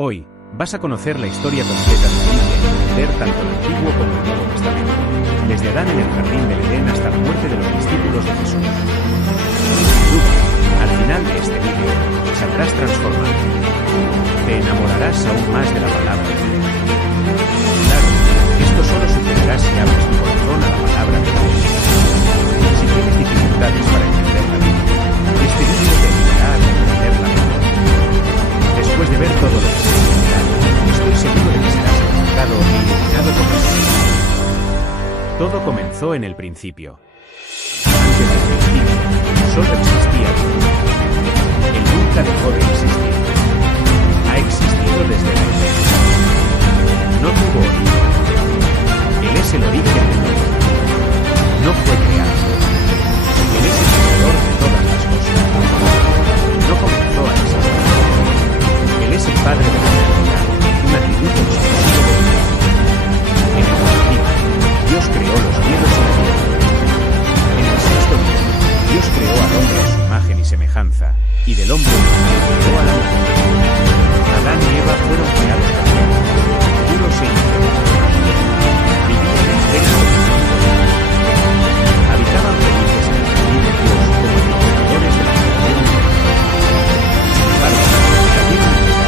Hoy, vas a conocer la historia completa de la Biblia y entender tanto el Antiguo como el Nuevo Testamento, desde Adán en el jardín del Edén hasta la muerte de los discípulos de Jesús. Sin duda, al final de este vídeo, saldrás transformado. Te enamorarás aún más de la palabra de Dios. Claro, esto solo sucederá si abres tu corazón a la palabra de Dios. Si tienes dificultades para entender la Biblia, este vídeo te ayudará a comprenderla mejor. Después de ver todo lo que se explicará, estoy seguro de que serás edificado e iluminado por el Señor. Todo comenzó en el principio. Antes del principio, solo existía Dios. Él nunca dejó de existir. Ha existido desde la eternidad. No tuvo origen. Él es el origen de todo. No fue creado. Él es el creador de todas las cosas. No comenzó a existir. Él es el Padre de la eternidad, un atributo exclusivo de Dios. En el principio, Dios creó los cielos y la tierra. En el sexto día, Dios creó al hombre a su imagen y semejanza, y del hombre creó a la mujer. Adán y Eva fueron creados perfectos, puros e íntegros. Vivían en plena comunión con Dios. Habitaban felices en el jardín de Dios como administradores de la creación humana. Sin embargo, cayeron en pecado.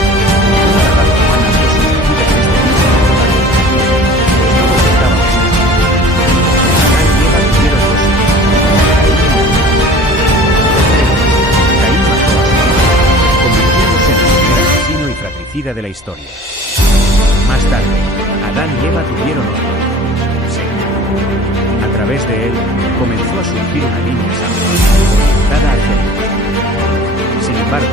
Una raza humana fue sumergida en este mismo pecado, pues no nos estábamos escuchando. Adán y Eva tuvieron dos hijos, Caín y Abel. Caín mató a su hijo, convirtiéndose en el primer asesino y fratricida de la historia. Más tarde, Adán y Eva tuvieron otro, Set. A través de él, comenzó a surgir una línea sanguínea orientada hacia Dios. Sin embargo,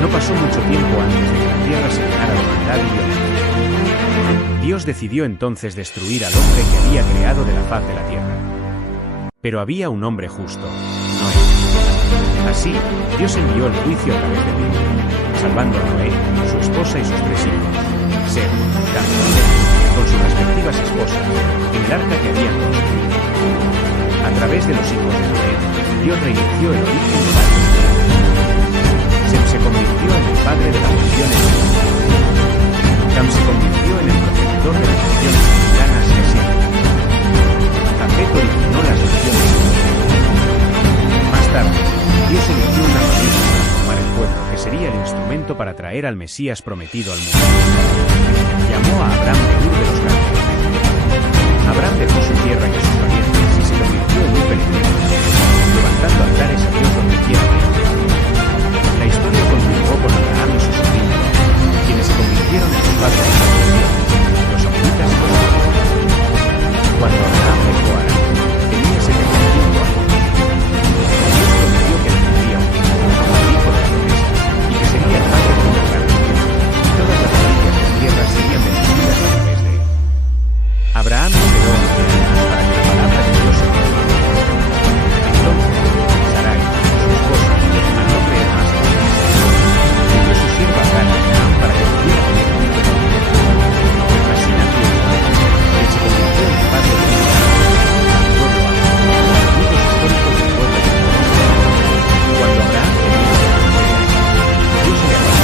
no pasó mucho tiempo antes de que la tierra se llenara de maldad y violencia. Dios decidió entonces destruir al hombre que había creado de la faz de la tierra. Pero había un hombre justo, Noé. Así, Dios envió el juicio a través del diluvio, salvando a Noé, su esposa y sus tres hijos, Sem, Cam y Jafet, con sus respectivas esposas, en el arca que habían construido. A través de los hijos de Noé, Dios reinició el origen de varios pueblos. Sem se convirtió en el padre de la nación egipcia. Cam se convirtió en el progenitor de las naciones cristianas y asirianas. Jafet originó las naciones israelitas. Más tarde, Dios eligió una familia para formar el pueblo que sería el instrumento para traer al Mesías prometido al mundo. Llamó a Abraham de Ur de los Caldeos. Abraham dejó su tierra y a sus parientes y se convirtió en un peregrino, levantando altares a Dios donde quiera que iba. La historia continuó con Abraham y sus sobrinos, quienes se convirtieron en los padres de la nación, los amonitas y los moabitas. Cuando Abraham dejó a Arán, tenía 75 años. Dios prometió que le tendría un hijo, el hijo de la promesa, y que sería el padre de una gran nación, y todas las familias de la tierra serían bendecidas a través de él. Abraham esperó 11 años para que la palabra de Dios se cumpliera. Entonces, Sarai, su esposa, al no creer más en Dios, envió su sierva Agar a Abraham para que pudiera tener un hijo. Así nació Isaac, quien se convirtió en el padre de una nación, el pueblo árabe, los mitos históricos del pueblo de Israel. Cuando Abraham tenía 19 años, Dios se le apareció y le mandó salir de su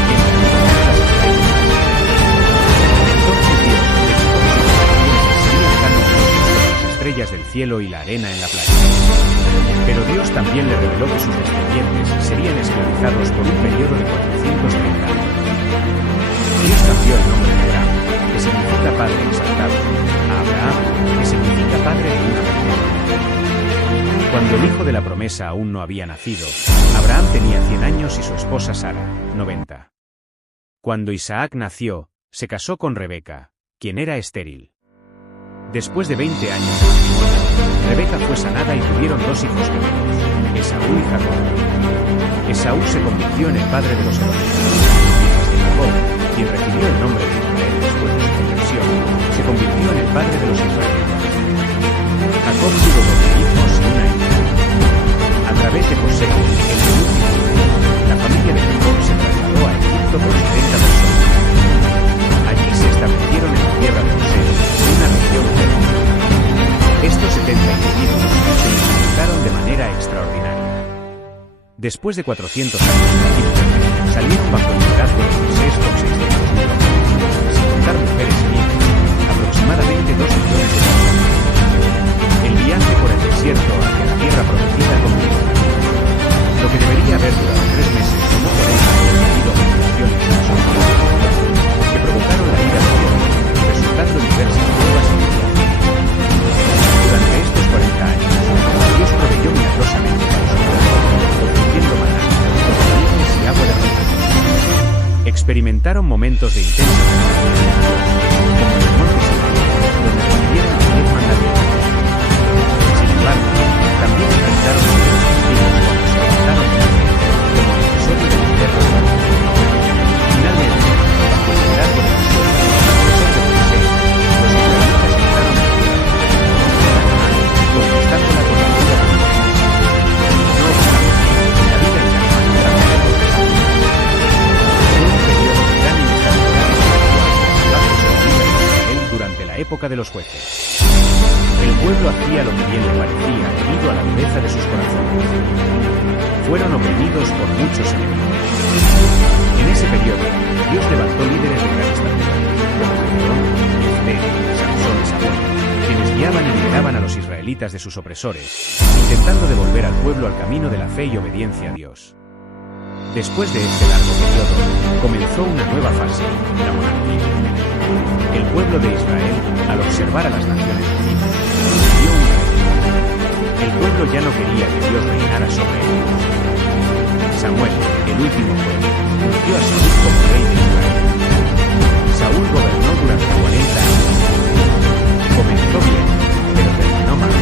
tienda y poner las estrellas. Entonces Dios le dijo que sus oraciones serían tan numerosas como las estrellas del cielo y la arena en la playa. Pero Dios también le reveló que sus descendientes serían esclavizados por un periodo de 430 años. Dios cambió el nombre de Abraham, que significa padre exaltado, a Abraham, que significa padre de una nación. Cuando el hijo de la promesa aún no había nacido, Abraham tenía 100 años y su esposa Sara, 90. Cuando Isaac nació, se casó con Rebeca, quien era estéril. Después de 20 años de matrimonio, Rebeca fue sanada y tuvieron dos hijos gemelos, Esaú y Jacob. Esaú se convirtió en el padre de los edomitas, mientras que Jacob, quien recibió el nombre de Israel después de su conversión, se convirtió en el padre de los israelitas. Jacob tuvo 12 hijos y una hija. A través de José, el penúltimo, la familia de Jacob se trasladó a Egipto con 70 personas. Allí se establecieron en la tierra de José, una región fértil. Estos 70 individuos se multiplicaron de manera extraordinaria. Después de 400 años en Egipto, salieron bajo el liderazgo de Moisés experimentaron momentos de intensa como en el monte Sinaí, donde recibieron los 10 mandamientos. Sin embargo, también enfrentaron a los testigos cuando se levantaron de la fe, como el episodio del becerro de oro. Finalmente, bajo el liderazgo de Josué, sucesor de Moisés, los israelitas entraron en la tierra, conquistándola con la ayuda de Dios. No obstante, la vida en Canaán era lejos de Saúl. Fue un periodo de gran inestabilidad bajo Israel durante la época de los jueces. El pueblo hacía lo que bien le parecía debido a la dureza de sus corazones. Fueron oprimidos por muchos enemigos. En ese periodo, Dios levantó líderes de gran estatura, como Gedeón, Jefté, Sansón y Samuel, quienes guiaban y lideraban a los israelitas de sus opresores, intentando devolver al pueblo al camino de la fe y obediencia a Dios. Después de este largo periodo, comenzó una nueva fase, la monarquía. El pueblo de Israel, al observar a las naciones vecinas, dio un reto. El pueblo ya no quería que Dios reinara sobre ellos. Samuel, el último juez, ungió a Saúl como rey de Israel. Saúl gobernó durante 40 años. Comenzó bien, pero terminó mal.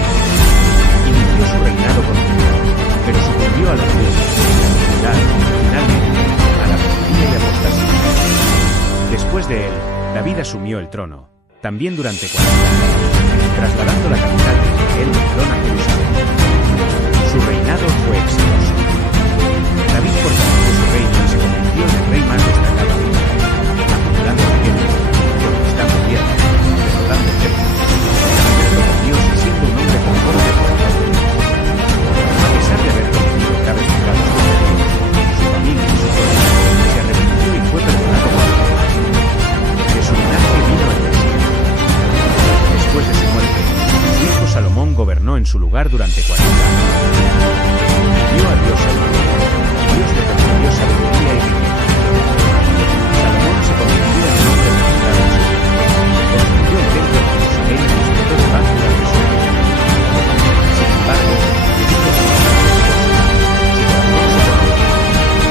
Inició su reinado con humildad, pero sucumbió a la lujuria, la impiedad y finalmente a la porfía y apostasía. Después de él, David asumió el trono, también durante 40 años, trasladando la capital de Israel de Hebrón a Jerusalén. Su reinado fue exitoso. David fortaleció su reino y se convirtió en el rey más destacado de Israel, acumulando riquezas, conquistando tierras, derrotando ejércitos, caminando con Dios y siendo un hombre conforme al corazón de Dios. A pesar de haber cometido graves pecados contra Dios, su familia y su pueblo, se arrepintió y fue perdonado por Dios. De su linaje vino el Mesías. Después de su muerte, su hijo Salomón gobernó en su lugar durante 40 años. Pidió a Dios sabiduría, y Dios le concedió sabiduría y riqueza. Salomón se convirtió en un hombre respetado en su tiempo. Construyó el templo de Jerusalén y disfrutó de paz durante su vida. Sin embargo, debido a sus malos esfuerzos, su corazón se corrompió.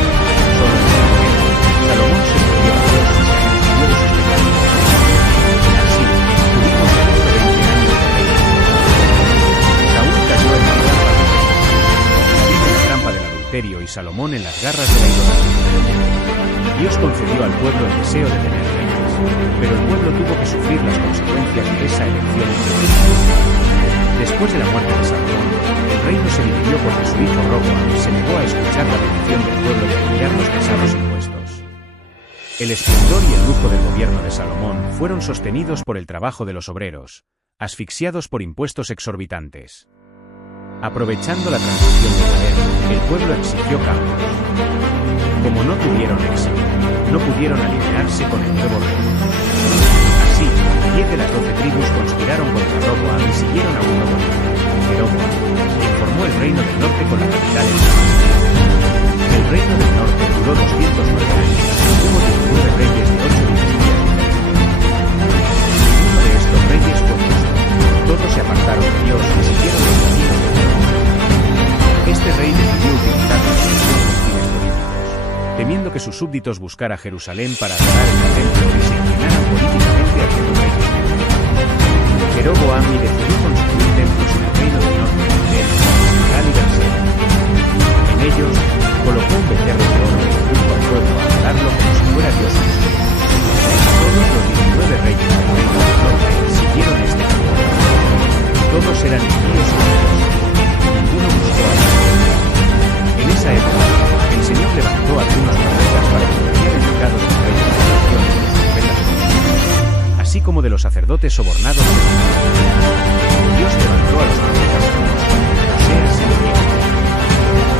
Solo en ese momento, Salomón se volvió a Dios y se arrepintió de sus pecados. Así, tuvimos 120 años de rey. Saúl cayó en la trampa de David en la trampa del adulterio y Salomón en las garras de la idolatría. Dios concedió al pueblo el deseo de tener reyes, pero el pueblo tuvo que sufrir las consecuencias de esa elección. Después de la muerte de Salomón, el reino se dividió porque su hijo Roboam se negó a escuchar la petición del pueblo de aliviar los pesados impuestos. El esplendor y el lujo del gobierno de Salomón fueron sostenidos por el trabajo de los obreros, asfixiados por impuestos exorbitantes. Aprovechando la transición de poder, el pueblo exigió cambios. Como no tuvieron éxito, no pudieron alinearse con el nuevo rey. Así, 10 de las 12 tribus conspiraron contra Roboam y siguieron a un nuevo líder, Jeroboam, quien formó el reino del norte con la capital en Samaria. El reino del norte duró 209 años y tuvo 19 reyes de 8 dinastías diferentes. Ninguno de estos reyes fue justo. Todos se apartaron de Dios y siguieron los caminos de Dios. Este rey decidió utilizar la religión con fines políticos, temiendo que sus súbditos buscaran Jerusalén para adorar en el templo y se inclinaran políticamente hacia los reyes. Jeroboam decidió construir templos en el reino del norte de Betel, Gilgal y Berseba. En ellos, colocó un becerro de oro y junto al pueblo a adorarlo como si fuera Dios mismo. Todos los 19 reyes del reino del norte siguieron este camino. Todos eran impíos y perversos. Ninguno buscó a Dios. En esa época, el Señor levantó a algunos profetas para denunciar el pecado de los reyes de las naciones y los profetas, así como de los sacerdotes sobornados. Dios levantó a los profetas Amós, Oseas y Elías.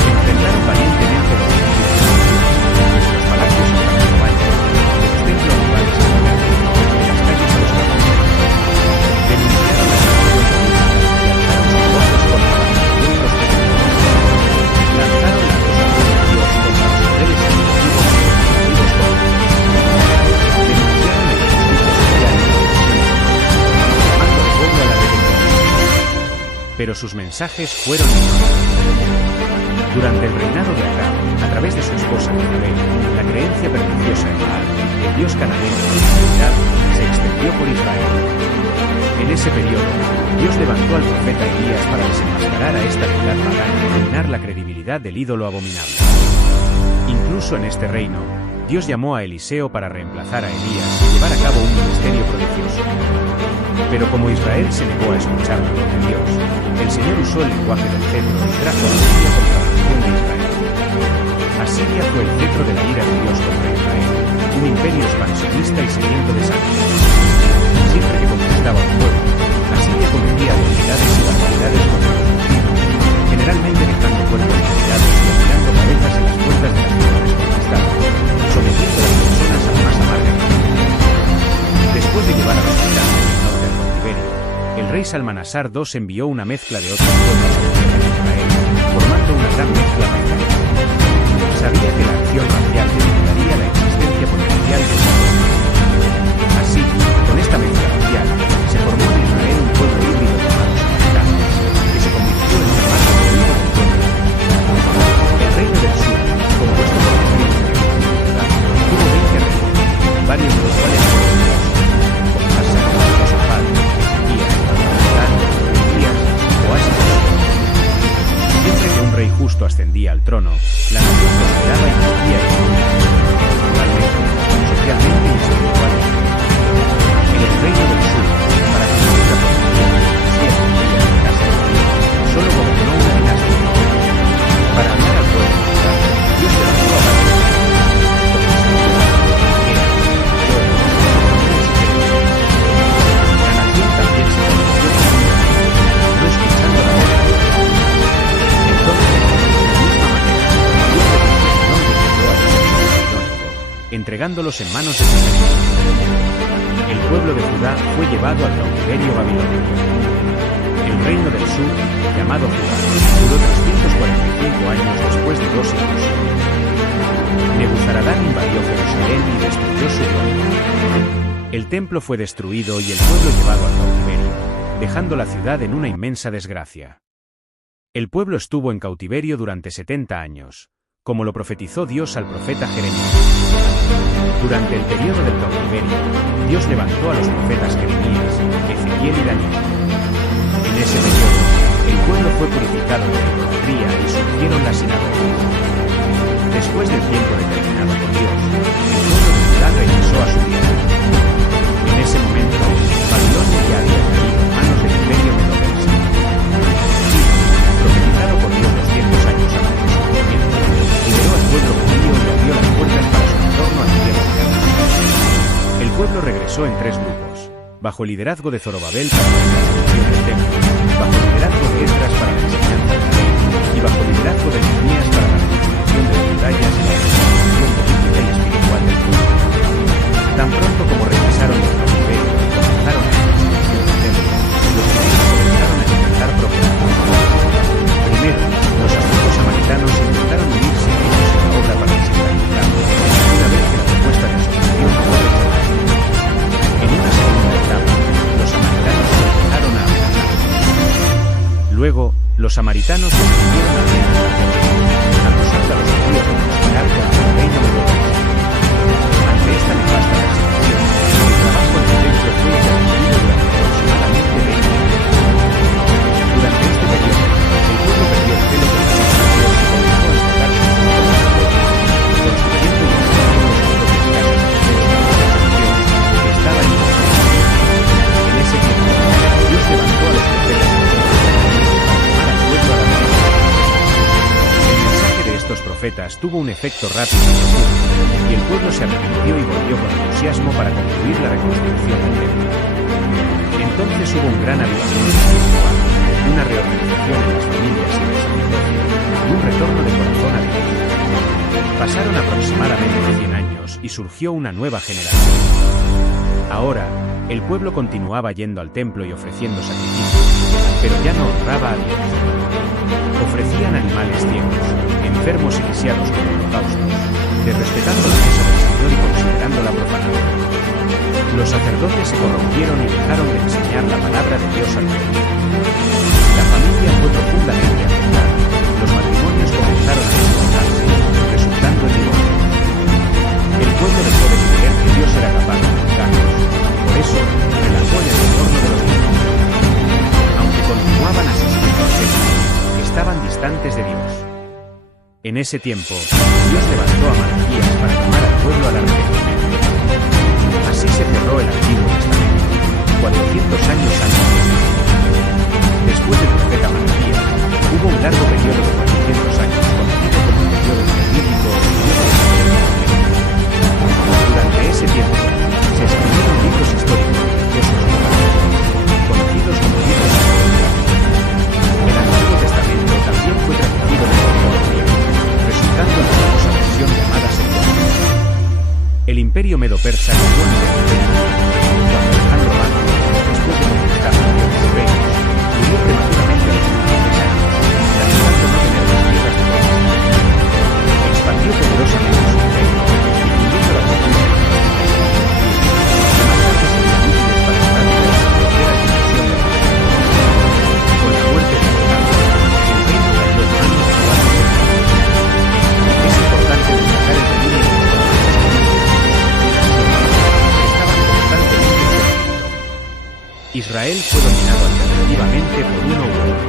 Enfrentaron valientemente los enemigos, desde los palacios hasta los caballos, de los templos rivales a los templos, de las calles a los caballos. Denunciaron la situación política y alzaron sus voces contra la religión y los pecadores. Lanzaron la acusación de Dios contra los poderes ejecutivos y ejecutivos políticos. Denunciaron la injusticia social y la opresión, llamando al pueblo a la rebelión. Pero sus mensajes fueron ignorados. Durante el reinado de Acab, a través de su esposa Jezabel, la creencia perniciosa en dios cananeo de la oscuridad se extendió por Israel. En ese periodo, Dios levantó al profeta Elías para desenmascarar a esta deidad pagana y eliminar la credibilidad del ídolo abominable. Incluso en este reino, Dios llamó a Eliseo para reemplazar a Elías y llevar a cabo un ministerio prodigioso. Pero como Israel se negó a escuchar la voz de Dios, el Señor usó el lenguaje del cetro y trajo a Asiria contra la nación de Israel. Asiria fue el cetro de la ira de Dios contra Israel, un imperio expansionista y sediento de sangre. Siempre que conquistaba un pueblo, Asiria cometía atrocidades y barbaridades contra los vecinos, generalmente dejando cuerpos mutilados y atirando cabezas en las puertas de las ciudades conquistadas, sometiendo a las personas a la más amarga injusticia. Después de llevar a los gitanos del norte al cautiverio, el rey Salmanasar II envió una mezcla de otros pueblos a la Israel, formando una gran mezcla racial. Sabía que la acción racial delimitaría la existencia potencial de Israel. Así, con esta mezcla racial, se formó en Israel un pueblo híbrido llamado samaritanos, que se convirtió en una marca de vida del pueblo. El reino del sur, compuesto por los reinos de Judá, tuvo 20 reyes, varios de los cuales fueron dioses, como Asa, Josafat, Ezequías, Jotán, Elías o Asa. Siempre que un rey justo ascendía al trono, la nación prosperaba y crecía económicamente, socialmente y espiritualmente. En el reino del sur, para cumplir la profecía de Mesías de la casa de David, solo gobernó una dinastía. Para hablar al pueblo de Judá, Dios levantó a varios la nación también se convirtió en una no escuchando la voz de Dios. Entonces, de la misma manera, Dios le confirmó y entregó al ejército babilónico, entregándolos en manos de sus enemigos. El pueblo de Judá fue llevado al cautiverio babilónico. El reino del sur, llamado Judá, duró 345 años después de 2 siglos. Nebuzaradán invadió Jerusalén y destruyó su gloria. El templo fue destruido y el pueblo llevado al cautiverio, dejando la ciudad en una inmensa desgracia. El pueblo estuvo en cautiverio durante 70 años, como lo profetizó Dios al profeta Jeremías. Durante el periodo del cautiverio, Dios levantó a los profetas Jeremías, Ezequiel y Daniel. En ese periodo, el pueblo fue purificado de la idolatría y surgieron las sinagogas. Después del tiempo determinado por Dios, el pueblo de Judá regresó a su tierra. En ese momento, Babilonia ya había caído en manos del imperio medo-persa. Sí, profetizado por Dios 200 años antes de su nacimiento, liberó al pueblo judío y abrió las puertas para su retorno a la tierra de Abraham. El pueblo regresó en 3 grupos, bajo el liderazgo de Zorobabel para la reconstrucción del templo, bajo el liderazgo de Esdras para la enseñanza de la ley y bajo el liderazgo de Nehemías para la reconstrucción de las murallas y la reconstrucción política y espiritual del pueblo. Tan pronto como regresaron del cautiverio y comenzaron la reconstrucción del templo, los judíos comenzaron a intentar proclamar. Primero, los astutos samaritanos intentaron unirse a ellos en la obra para desestabilizarlo, una vez que la propuesta de asociación fue rechazada. En una segunda etapa, los samaritanos comenzaron a amenazar. Luego, los samaritanos decidieron al reino de la tierra, acusando a los judíos de conspirar contra el reino de los reyes. Ante esta nefasta persecución, el trabajo en el templo fue interrumpido durante aproximadamente 20 años. Durante este periodo, el pueblo perdió el celo por la casa de Dios y comenzó a explotar sus propios sacerdotes, construyendo y construyendo sus propias casas de Dios, que estaba en los cielos. En ese tiempo, Dios levantó a los profetas para llamar al pueblo a la venida. El mensaje de estos profetas tuvo un efecto rápido y profundo, y el pueblo se arrepintió y volvió con entusiasmo para concluir la reconstrucción del templo. Entonces hubo un gran avivamiento espiritual, una reorganización en las familias y en el sacerdocio, y un retorno de corazón a Dios. Pasaron aproximadamente 100 años y surgió una nueva generación. Ahora, el pueblo continuaba yendo al templo y ofreciendo sacrificios, pero ya no honraba a Dios. Ofrecían animales ciegos, enfermos y lisiados como holocaustos, desrespetando la mesa del Señor y considerándola profanada. Los sacerdotes se corrompieron y dejaron de enseñar la palabra de Dios al pueblo. La familia fue profundamente afectada, los matrimonios comenzaron a desmoronarse, resultando en divorcio. El pueblo dejó de creer que Dios En ese tiempo, Dios levantó a Malaquías para llamar al pueblo al arrepentimiento. Así se cerró el Antiguo Testamento, 400 años antes de Cristo. Después del profeta Malaquías, hubo un largo periodo de 400 años conocido como el periodo bíblico o periodo de Durante ese tiempo, se escribieron libros históricos religiosos conocidos como libros apócrifos. El Antiguo Testamento también fue traducido del griego, resultando en la famosa versión llamada Septuaginta. El Imperio Medo-Persa cayó en el cuando Alejandro Magno, después de conquistar los reinos, murió prematuramente a los 23 años, lamentando no tener las tierras de Roma. Expandió poderosamente su imperio, difundiendo la cultura de los más tarde serían útiles para estar en la frontera y división de la nación. Con la muerte de Alejandro, el reino cayó en manos de cuatro reinos. Es importante destacar el dominio de los estaban constantemente en conflicto. Israel fue dominado alternativamente por uno u otro.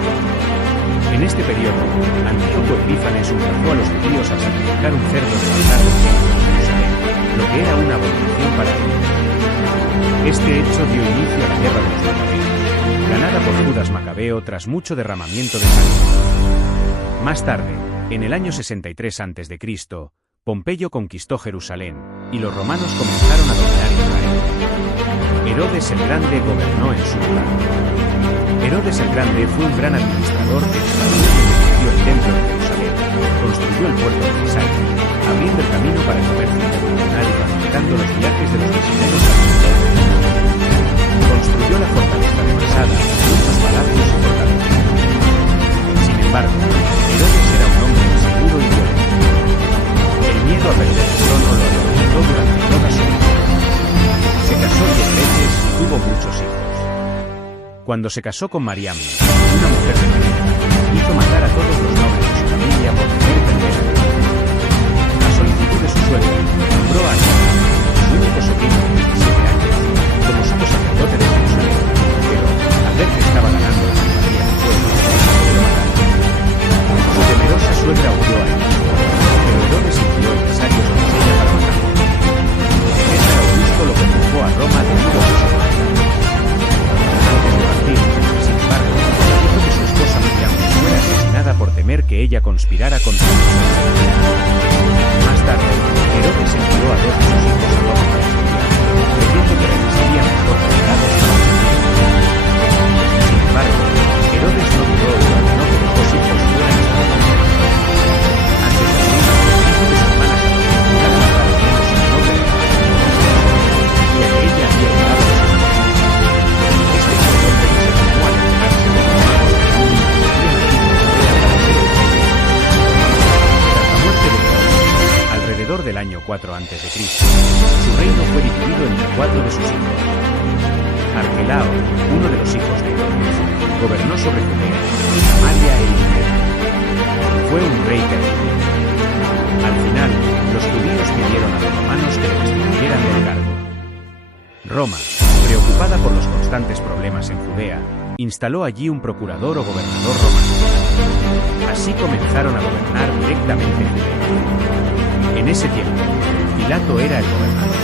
En este periodo, Antíoco Epífanes ultrajó a los judíos al sacrificar un cerdo de altar del templo de Jerusalén, lo que era una abominación para él. Este hecho dio inicio a la guerra de los Macabeos, ganada por Judas Macabeo tras mucho derramamiento de sangre. Más tarde, en el año 63 a.C., Pompeyo conquistó Jerusalén, y los romanos comenzaron a dominar Israel. Herodes el Grande gobernó en su lugar. Herodes el Grande fue un gran administrador que expandió y edificó el templo de Jerusalén, construyó el puerto de Cesarea, abriendo el camino para el comercio internacional y facilitando los viajes de los misioneros a la construyó la fortaleza de Masada, muchos palacios y fortalezas. Sin embargo, Herodes era un hombre inseguro y violento. El miedo a perder el trono lo atormentó durante toda su vida. Se casó 10 veces y tuvo muchos hijos. Cuando se casó con Mariam, una mujer de Medina, hizo matar a todos los nobles de su familia por temer perder el trono. A solicitud de su suegra, nombró a Arona, su único sobrino de 17 años, como sumo sacerdote de Jerusalén, pero, al ver que estaba ganando la simpatía del pueblo, lo mataron. Su temerosa suegra huyó a él, pero Herodes envió emisarios tras ella para matarlo. César Augusto lo convocó a Roma debido a su seguridad. Antes de partir, sin embargo, dijo que su esposa Mariam fuera asesinada por temer que ella conspirara contra él. Más tarde, Herodes envió a 2 de sus hijos a Roma para estudiar, creyendo que resistirían mejor preparados para su vida. Sin embargo, Herodes no dudó y ordenó que los 2 hijos fueran exterminados. Antes de morir, dijo que su hermana sacrificaba matar al menos a un noble de la ya que ella había dado a su hermano. Este fue el hombre que se tomó al enterarse de los magos de Júnico y había nacido en Judea para ser el rey de Israel. Tras la muerte de Herodes, alrededor del año 4 a.C., su reino fue dividido entre 4 de sus hijos. Arquelao, uno de los hijos de Herodes, gobernó sobre Judea, Samaria e Idumea. Fue un rey terrible. Al final, los judíos pidieron a los romanos que lo destituyeran del cargo. Roma, preocupada por los constantes problemas en Judea, instaló allí un procurador o gobernador romano. Así comenzaron a gobernar directamente Judea. En ese tiempo, Pilato era el gobernador.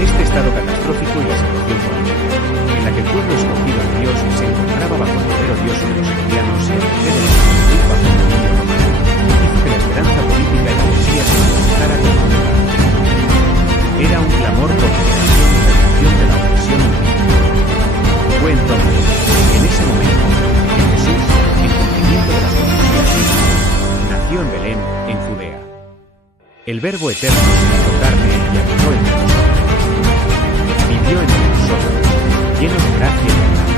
Este estado catastrófico y la situación política, en la que el pueblo escogido de Dios se encontraba bajo el poder odioso de los cristianos y el poder de la esclavitud bajo el dominio romano, hizo que la esperanza política y la Mesías se manifestara con novedad. Era un clamor por liberación y redención de la opresión infinita. Fue entonces, en ese momento, que Jesús, en cumplimiento de las profecías bíblicas, nació en Belén, en Judea. El Verbo eterno se hizo carne y habitó entre nosotros. Vivió entre nosotros, lleno de gracia y verdad.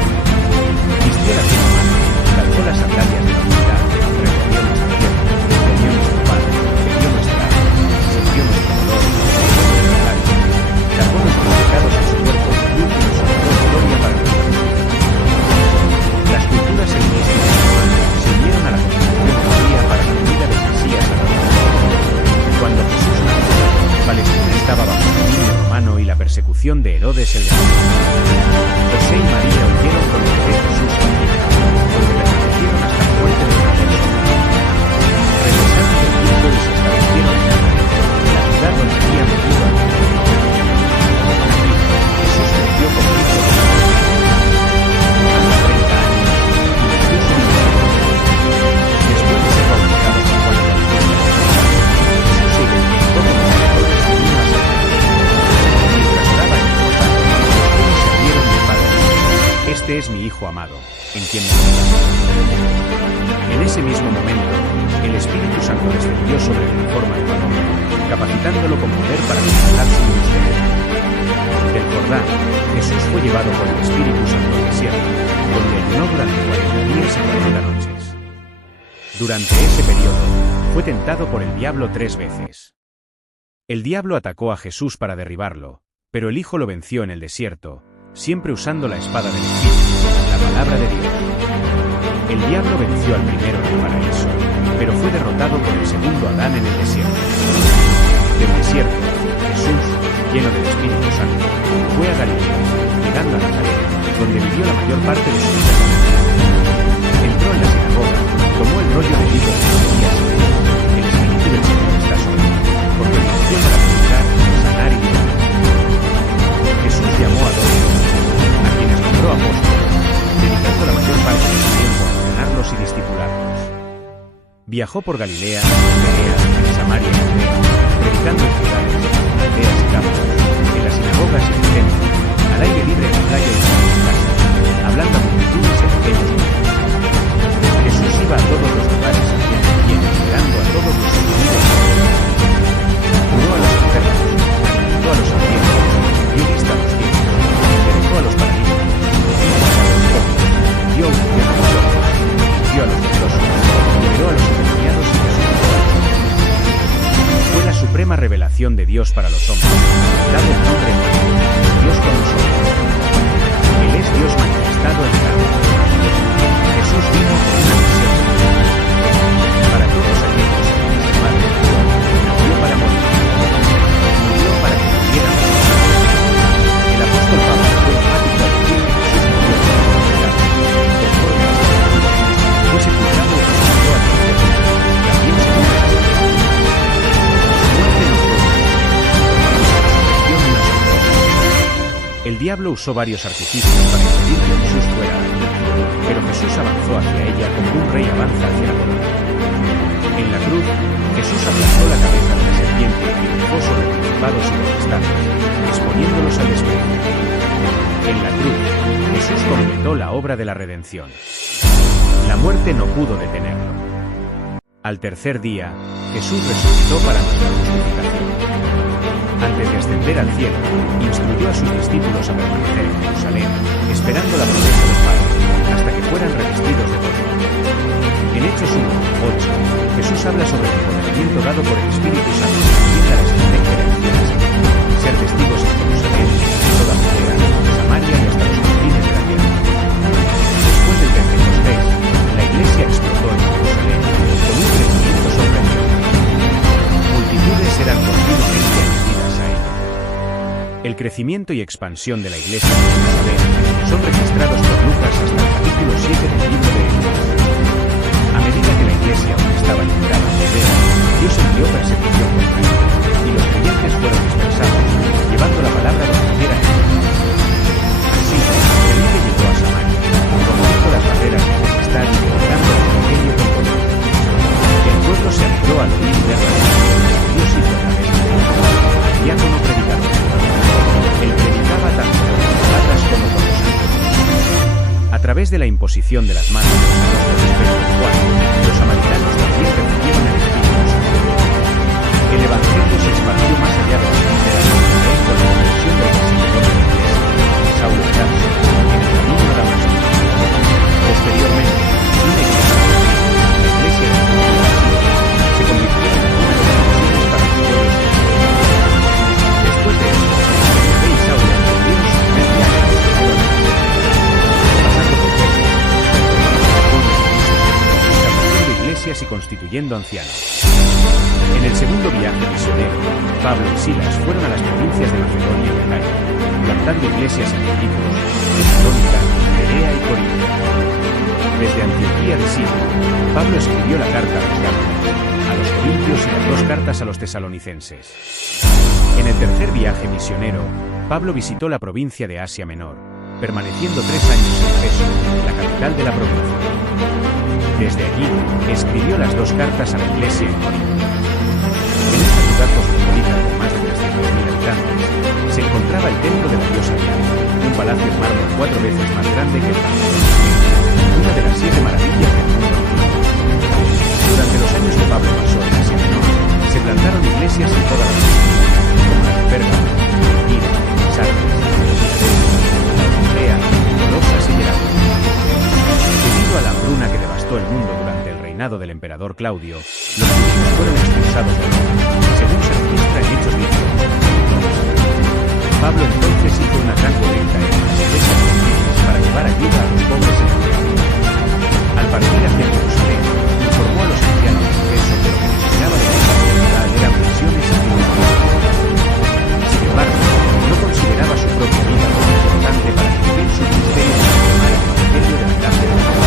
Vistió la piel humana, calzó las sandalias de la humildad, recorrió nuestra tierra, comió nuestro pan, bebió nuestra agua, sintió nuestro dolor, cargó nuestros pecados en su cuerpo de cruz y nos otorgó gloria para nuestra vida. Las culturas helenísticas romanas se unieron a la constitución judía para la venida del Mesías a la tierra. Cuando Jesús nació, Palestina estaba bajo el dominio romano y la persecución de Herodes el Grande. José y María huyeron con el bebé Jesús a Egipto, donde permanecieron hasta la muerte de Herodes. Regresaron de y se establecieron en Nazaret, la ciudad donde había metido al Cristo. Aquí, Jesús creció como hijo de Dios. A los 30 años, inició su ministerio. Después de ser bautizado por Juan el Bautista, Jesús se identificó con los seguidores y vino a Samaria. Mientras oraba en el Jordán, los cielos se abrieron y el Padre dijo: Este es mi Hijo amado, en quien me complazo. En ese mismo momento, el Espíritu Santo descendió sobre él en forma de paloma, capacitándolo con poder para completar su ministerio. Del Jordán, Jesús fue llevado por el Espíritu Santo al desierto, donde ayunó durante 40 días y 40 noches. Durante ese periodo, fue tentado por el diablo 3 veces. El diablo atacó a Jesús para derribarlo, pero el Hijo lo venció en el desierto, siempre usando la espada del Espíritu, la palabra de Dios. El diablo venció al primero en el paraíso, pero fue derrotado por el segundo Adán en el desierto. Del desierto, Jesús, lleno del Espíritu Santo, fue a Galilea, llegando a Nazaret, donde vivió la mayor parte de su vida. Entró en la sinagoga, tomó el rollo de libros que decía: El Espíritu del Señor está sobre mí, porque me ungió para predicar, sanar y liberar. Jesús llamó a 12, a quienes nombró apóstoles, dedicando la mayor parte de su tiempo a entrenarlos y discipularlos. Viajó por Galilea, Judea, Samaria y Judea, predicando en ciudades, aldeas y campos, en las sinagogas y en el templo, al aire libre en la playa y en las casas, hablando a multitudes en pequeños grupos. Jesús iba a todos los lugares haciendo el bien, liberando a todos los oprimidos. Curó a los enfermos, alimentó a los hambrientos, dio vista a los ciegos, enderezó a los paralíticos, dio unción a los ojos, limpió a los leprosos, liberó a los endemoniados y resucitó a los muertos. Fue la suprema revelación de Dios para los hombres, dado el nombre de Dios con nosotros. Él es Dios manifestado en carne. Jesús vino con una misión para todos aquellos a quienes el Padre nació para morir. Murió para que pudiéramos morir. El apóstol Pablo fue enfático al decir que Jesús murió por nuestros pecados, conforme a las Escrituras, fue sepultado y resucitó al tercer día, también según las Escrituras. Su muerte no fue una, su resurrección una sorpresa. El diablo usó varios artificios para impedir que Jesús fuera a la cruz, pero Jesús avanzó hacia ella como un rey avanza hacia la corona. En la cruz, Jesús aplastó la cabeza de la serpiente y triunfó sobre principados y potestades, exponiéndolos al desprecio. En la cruz, Jesús completó la obra de la redención. La muerte no pudo detenerlo. Al tercer día, Jesús resucitó para nuestra justificación. Antes de ascender al cielo, instruyó a sus discípulos a permanecer en Jerusalén, esperando la promesa del Padre, hasta que fueran revestidos de poder. En Hechos 1:8, Jesús habla sobre el empoderamiento dado por el Espíritu Santo que entienda la estrategia de acciones, ser testigos en Jerusalén, en toda Judea, Samaria y hasta los confines de la tierra. Después del Pentecostés, la Iglesia explotó en Jerusalén, con un crecimiento sorprendente. Multitudes eran continuamente añadidas a ella. El crecimiento y expansión de la Iglesia de Jerusalén son registrados por Lucas hasta el capítulo 7 del libro de Hechos. A medida que la Iglesia aún estaba limitada en Judea, Dios envió persecución contra ella, y los creyentes fueron dispersados, llevando la palabra donde quiera que fuera. Así, Felipe llegó a Samaria, rompiendo las barreras de enemistad y predicando el evangelio con poder. El pueblo se alegró al oír y ver la bendición que Dios hizo a través de él. Diácono predicador. Él predicaba tanto con las palabras como con los hechos. A través de la imposición de las manos de los apóstoles Pedro y Juan, los samaritanos también recibieron el Espíritu Santo. El Evangelio se expandió más allá de las fronteras de Israel con la conversión del perseguidor de la Iglesia, Saulo de Tarso, en el camino a Damasco. Posteriormente, una iglesia, la Iglesia de Jerusalén, se convirtió en una de las misiones para los pueblos cristianos. Después de eso, Felipe y Saulo emprendieron su primer viaje misionero a la Iglesia, pasando por Persia, estableciendo iglesias y constituyendo ancianos. En el segundo viaje misionero, Pablo y Silas fueron a las provincias de Macedonia y Acaya, plantando iglesias en Filipos, Tesalónica, Berea y y Corinto. Desde Antioquía de Siria, Pablo escribió la carta a los Gálatas, a los Corintios y las dos cartas a los tesalonicenses. En el tercer viaje misionero, Pablo visitó la provincia de Asia Menor, permaneciendo 3 años en Éfeso, la capital de la provincia. Desde allí, escribió las dos cartas a la iglesia en Corinto. En esta ciudad cosmopolita con más de 300.000 habitantes, se encontraba el templo de la diosa Diana, un palacio en mármol 4 veces más grande que el Palacio, una de las 7 maravillas del mundo antiguo. Durante los años que Pablo pasó en Asia Menor, se plantaron iglesias en toda la región, como las de Pérgamo, Tiro, Sardis, Laodicea, Colosas y Hierápolis. Debido a la hambruna que devastó el mundo durante el reinado del emperador Claudio, los judíos fueron expulsados de Roma, según se registra en Hechos 18. Pablo entonces hizo una gran colecta en las iglesias gentiles para llevar ayuda a los pobres en el mundo. Al partir hacia Jerusalén, informó a los ancianos de Éfeso que lo que necesitaba de esta comunidad eran misiones y filosofía. Sin embargo, no consideraba su propia vida como importante para cumplir su ministerio de proclamar el evangelio de la gracia de Dios.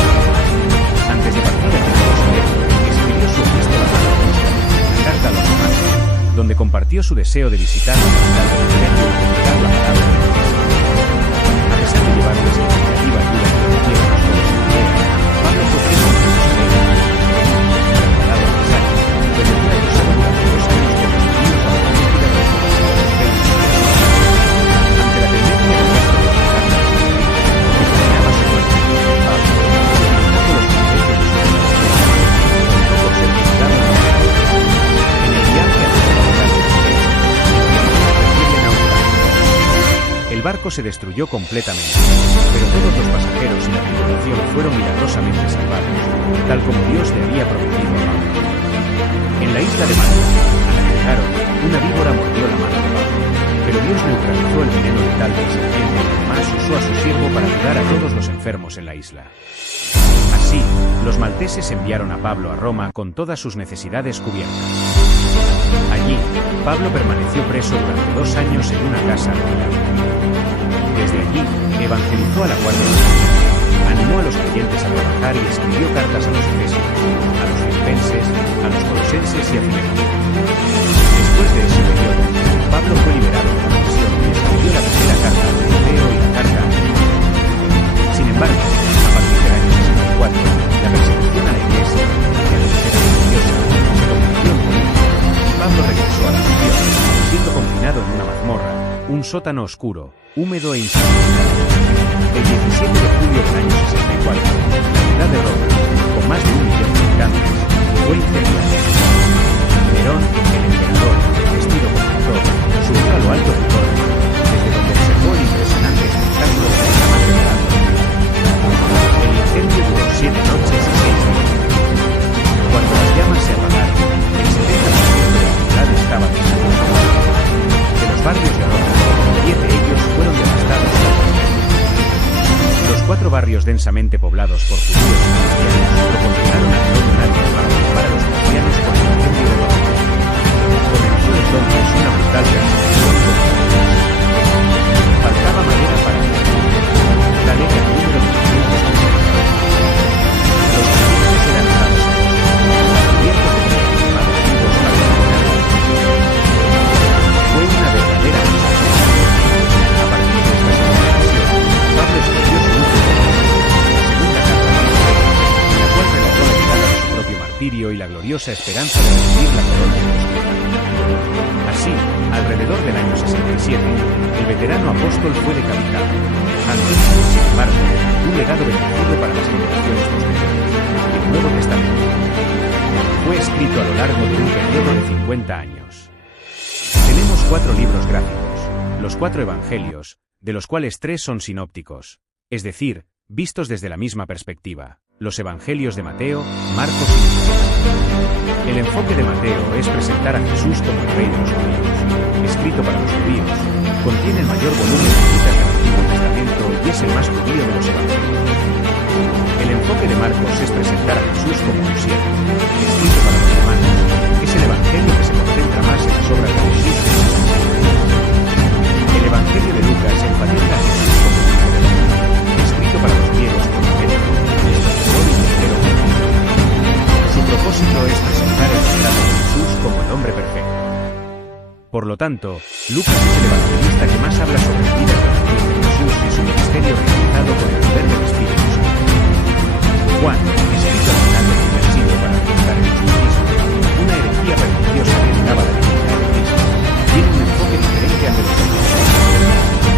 Antes de partir hacia Jerusalén, escribió su epístola a la carta a los romanos, donde compartió su deseo de visitar la capital del imperio y predicar la palabra de Dios. A pesar de llevarles significativa ayuda financiera a los pobres de Judea, Pablo fue preso en Jerusalén, trasladado a Cesarea, donde fue acusado durante 2 años por los judíos a la política de los evangelios. Ante la tendencia del resto de las cartas que planeaba su muerte, Pablo, utilizando los privilegios de su nación, por ser juzgado en el viaje a la capital de Judea, ofrecerle naufragio. El barco se destruyó completamente, pero todos los pasajeros y la tripulación fueron milagrosamente salvados, tal como Dios le había prometido a Pablo. En la isla de Malta, a la que llegaron, una víbora mordió la mano de Pablo, pero Dios neutralizó el veneno letal del serpiente y además usó a su siervo para curar a todos los enfermos en la isla. Así, los malteses enviaron a Pablo a Roma con todas sus necesidades cubiertas. Allí, Pablo permaneció preso durante 2 años en una casa alquilada. Desde allí, evangelizó a la Guardia Civil, animó a los creyentes a trabajar y escribió cartas a los efesios, a los filipenses, a los colosenses y a Filemón. Después de ese periodo, Pablo fue liberado de la prisión y escribió la primera carta a Timoteo y la carta a Tito. Sin embargo, a partir del año 64, la persecución a la iglesia y a la iglesia religiosa se convirtió en política, y Pablo regresó a la prisión, siendo confinado en una mazmorra, un sótano oscuro, húmedo e insalubre. El 17 de julio del año 64, la ciudad de Roma, con más de 1 millón de habitantes, fue incendiada. Nerón, el emperador, vestido como actor, subió a lo alto del torre, desde donde observó el impresionante espectáculo de las llamas de Nerón. El incendio duró 7 noches y 6 días. Cuando las llamas se apagaron, el 70% de la ciudad estaba destruida. De los barrios de Roma, 10 de ellos fueron devastados totalmente. Los 4 barrios densamente poblados por judíos y cristianos proporcionaron a Nerón un área para ocupar a los cristianos con el incendio de Roma. Comenzó entonces una brutal persecución contra la iglesia. Faltaba madera para hacer, tal era el número de cristianos cristianos. Los creyentes eran usados cubiertos de quemados vivos para eliminar la iglesia. Fue una verdadera masacre. A partir de esta segunda ocasión, Pablo escribió su último libro, la segunda carta a Timoteo, en la cual relató la llegada de su propio martirio y la gloriosa esperanza de recibir la corona de justicia. Así, alrededor del año 67, el veterano apóstol fue decapitado, dejando, sin embargo, un legado bendecido para las generaciones posteriores, el Nuevo Testamento. Fue escrito a lo largo de un periodo de 50 años. Tenemos 4 libros gráficos, los 4 evangelios, de los cuales 3 son sinópticos, es decir, vistos desde la misma perspectiva, los evangelios de Mateo, Marcos y Lucas. El enfoque de Mateo es presentar a Jesús como el rey de los judíos, escrito para los judíos, contiene el mayor volumen de citas del Antiguo Testamento y es el más judío de los evangelios. El enfoque de Marcos es presentar a Jesús como un siervo, escrito para los romanos, es el evangelio que se concentra más en las obras de Jesús que en sus enseñanzas. El evangelio de Lucas enfatiza a Jesús como hijo de Dios, escrito para los griegos Por lo tanto, Lucas es el evangelista que más habla sobre la vida y la fe de Jesús y su ministerio realizado por el poder del Espíritu Santo. Juan, escrito al final del primer siglo para refutar el cristianismo, una herejía perniciosa que negaba la divinidad de Cristo, tiene un enfoque diferente al de los demás.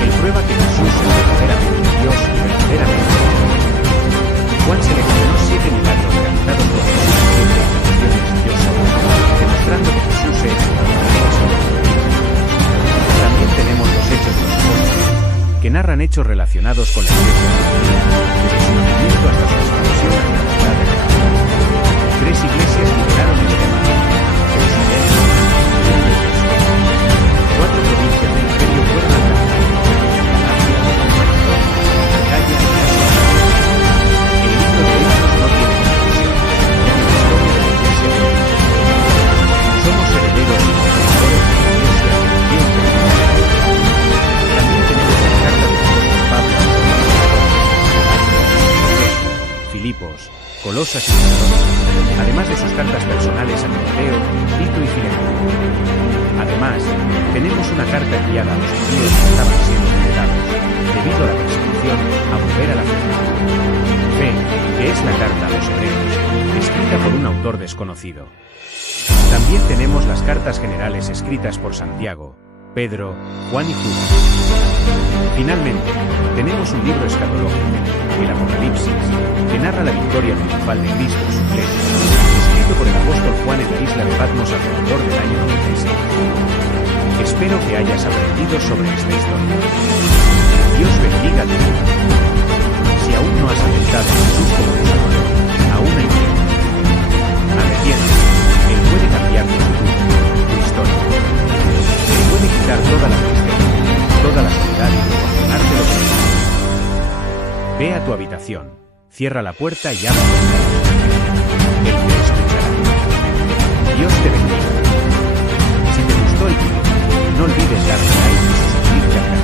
Él prueba que Jesús es verdaderamente Dios y verdaderamente hombre. Juan seleccionó 7 milagros realizados por Jesús en 7 ocasiones Dios solo, demostrando que Jesús es También tenemos los Hechos de los Apóstoles, que narran hechos relacionados con la Iglesia desde su nacimiento hasta su expansión a la ciudad de Roma. 3 iglesias lideraron este evento: Jerusalén, Antioquía y Éfeso. 4 provincias del Imperio fueron alcanzadas: Galacia, Macedonia, Acaya y Asia. El libro de Hechos no tiene conclusión, ya que la historia de la Iglesia continúa. Somos herederos y colaboradores de la Iglesia que nació en Jerusalén. También tenemos las cartas del apóstol Pablo a los Filipos, Colosas y Tesalónica, además de sus cartas personales a Timoteo, Tito y Filemón. Además, tenemos una carta enviada a los judíos que estaban siendo tentados, debido a la persecución, a volver a la fe. Fe, que es la carta a los hebreos, escrita por un autor desconocido. También tenemos las cartas generales escritas por Santiago, Pedro, Juan y Judas. Finalmente, tenemos un libro escatológico, el Apocalipsis, que narra la victoria triunfal de Cristo en su iglesia, escrito por el apóstol Juan en la isla de Patmos alrededor del año 96. Espero que hayas aprendido sobre esta historia. Dios bendiga tu vida. Si aún no has aceptado a Jesús como tu Salvador, aún hay tiempo. Arrepiéntete. Él puede cambiar tu futuro, tu historia. Él puede quitar toda la tristeza, toda la soledad y proporcionarte lo que necesitas. Ve a tu habitación, cierra la puerta y habla con Él. Él te escuchará. Dios te bendiga. Si te gustó el vídeo, no olvides darle like y suscribirte al canal.